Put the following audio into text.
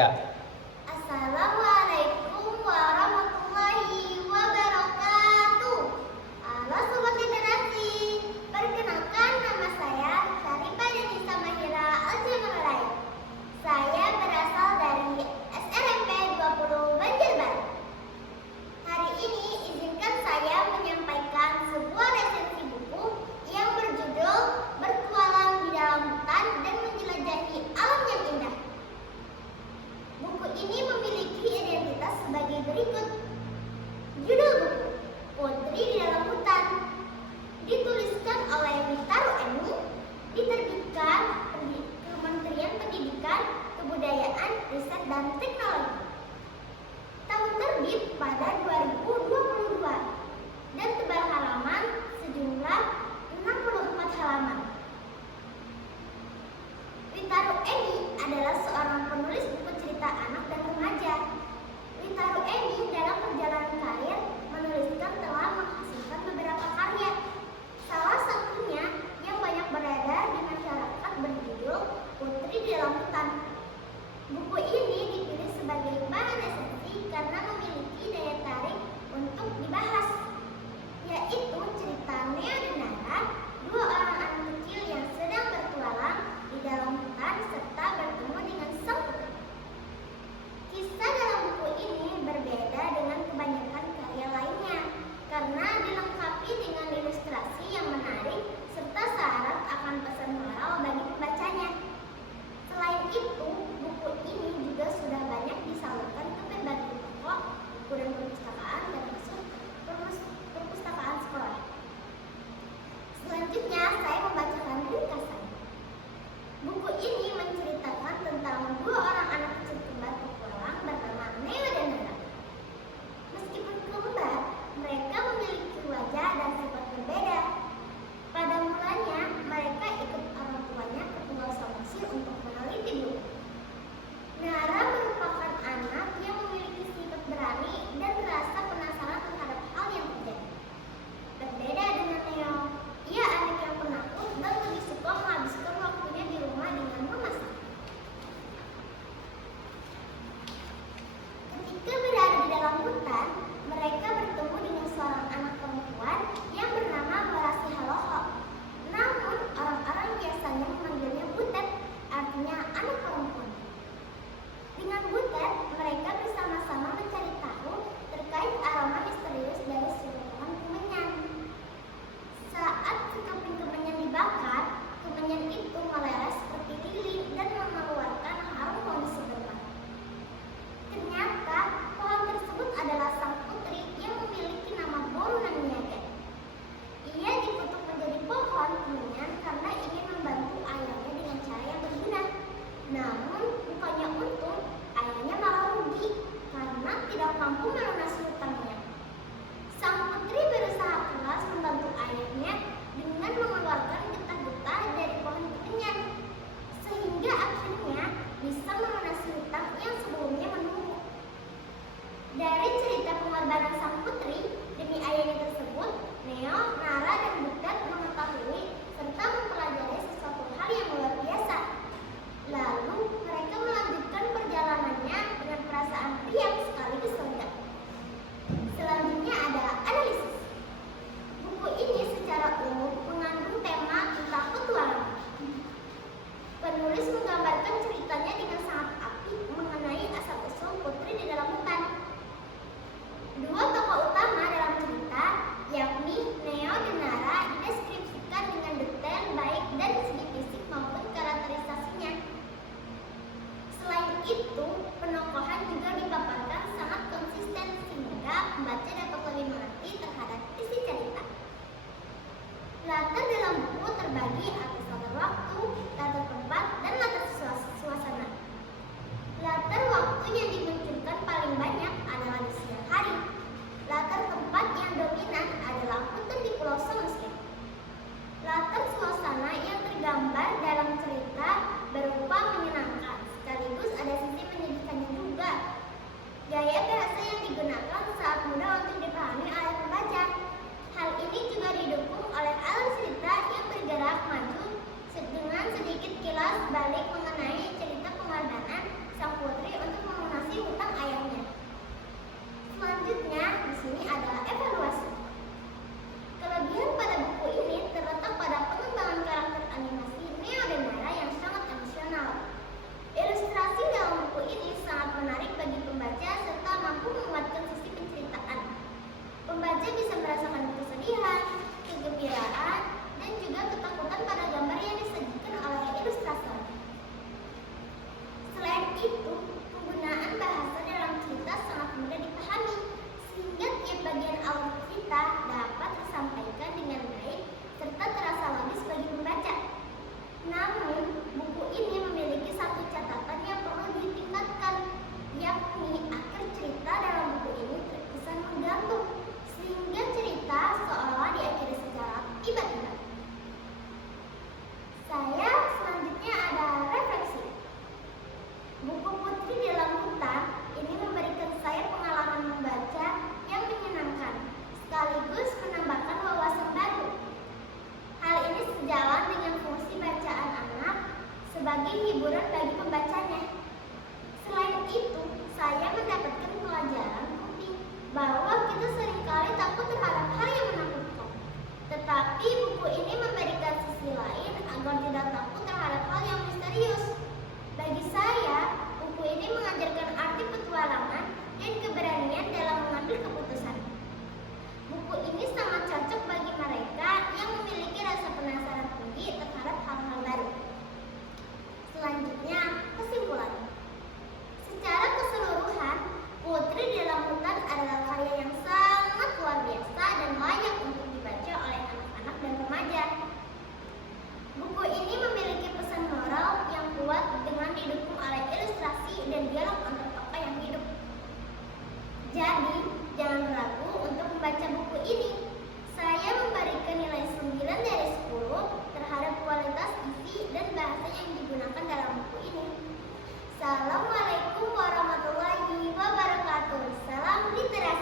Ya. Assalamualaikum warahmatullahi wabarakatuh. Halo Sobat Literasi, perkenalkan nama saya Syarifah Denisa Mahira Al-Jamalain. Saya berasal dari SRMP 20 Banjarbaru. Hari ini izinkan saya menyampaikan sebuah resensi buku yang berjudul Bertualang di Dalam Hutan dan Menjelajahi Alam yang Indah. Buku ini memiliki identitas sebagai berikut. Judul buku, Putri di Dalam Hutan, dituliskan oleh Witaru Eni, diterbitkan Kementerian Pendidikan, Kebudayaan, Riset dan Teknologi. Tahun terbit pada 2022 dan tebal halaman sejumlah 64 halaman. Witaru Eni adalah seorang penulis buku cerita anak dan remaja. Witaru Eni dalam perjalanan karir menuliskan telah menghasilkan beberapa karya. Salah satunya yang banyak beredar di masyarakat berjudul Putri di Dalam Hutan. Buku ini dipilih sebagai bahan resensi karena memiliki daya tarik untuk dibahas, yaitu cerita Neo dan Nara, dua orang anak kecil yang sedang bertualang di dalam hutan serta bertemu dengan sang putri. Kisah dalam buku ini berbeda dengan kebanyakan karya lainnya karena dilengkapi dengan ilustrasi yang menarik serta syarat akan pesan moral bagi pembacanya. Selain itu, buku ini juga sudah banyak disalurkan ke berbagai toko, buku dan perpustakaan termasuk perpustakaan sekolah. Selanjutnya, saya membacakan ringkasan. Buku ini menceritakan tentang dua orang anak kecil kembar petualang bernama Neo dan Nara. Meskipun kembar, mereka memiliki wajah dan sifat berbeda. Pada mulanya, mereka ikut orang tuanya ke Pulau Samosir untuk meneliti bumi. Nara merupakan anak yang memiliki sifat berani dan rasa penasaran terhadap hal yang terjadi. Berbeda dengan Neo, ia anak yang penakut dan lebih suka menghabiskan waktunya di rumah dengan memasak. Ketika berada di dalam hutan, mereka bertemu dengan seorang anak perempuan yang bernama Barasihaloho. Namun, orang-orang biasanya memanggilnya Butet, artinya anak perempuan. Dengan Butet, mereka bersama-sama mencari tahu terkait aroma misterius dari sebuah kemenyan. Saat sekeping kemenyan dibakar, kemenyan itu meleleh seperti lilin dan mengeluarkan harum wangi semerbak. Ternyata pohon tersebut adalah sang putri yang memiliki nama Borunaniaga. Ia dikutuk menjadi pohon kemenyan karena ingin membantu ayahnya dengan cara yang berguna. Namun bukannya untung, ayahnya malah rugi karena tidak mampu melunasi hutangnya. Sang putri berusaha keras membantu ayahnya dengan mengeluarkan getah-getah dari pohon kemenyan, sehingga akhirnya bisa melunasi hutang yang sebelumnya menumpuk. Dari cerita pengorbanan sang putri demi ayahnya tersebut, Neo, Nara, dan Butet mengetahui serta mempelajari sesuatu hal yang luar biasa. Lalu mereka melanjutkan perjalanannya dengan perasaan riang sekaligus lega. Selanjutnya adalah analisis. Buku ini secara umum mengandung tema tentang petualangan. Penulis menggambarkan ceritanya dengan sangat apik mengenai asal-usul putri di dalam hutan. Dua tokoh utama dalam cerita, yakni Neo dan Nara, dideskripsikan dengan detail baik dari segi fisik maupun karakterisasinya. Selain itu, penokohan juga dipaparkan sangat konsisten sehingga pembaca dapat lebih mengerti terhadap isi cerita. Latar dalam buku terbagi atas latar waktu, latar tempat, dan latar suasana. Latar waktu yang dimunculkan paling banyak adalah di siang hari. Latar tempat yang dominan adalah hutan di Pulau Samosir. Latar suasana yang tergambar dalam cerita berupa menyenangkan, sekaligus ada sisi menyedihkannya juga. Gaya bahasa yang digunakan saat mudah untuk dipahami oleh pembaca. Hal ini juga didukung oleh alur cerita yang bergerak maju dengan sedikit kilas saya mendapatkan pelajaran penting bahwa kita seringkali takut terhadap hal yang menakutkan. Tetapi buku ini memberikan sisi lain agar tidak takut terhadap hal yang misterius. Bagi saya, buku ini mengajarkan arti petualangan dan keberanian dalam mengambil keputusan. Buku ini sangat cocok bagi mereka yang memiliki rasa penasaran tinggi terhadap hal-hal baru. Selanjutnya, kesimpulan. Secara keseluruhan, Putri di Dalam Hutan adalah karya yang sangat luar biasa dan layak untuk dibaca oleh anak-anak dan remaja. Buku ini memiliki pesan moral yang kuat dengan didukung oleh ilustrasi dan dialog antar tokoh yang hidup. Jadi, jangan ragu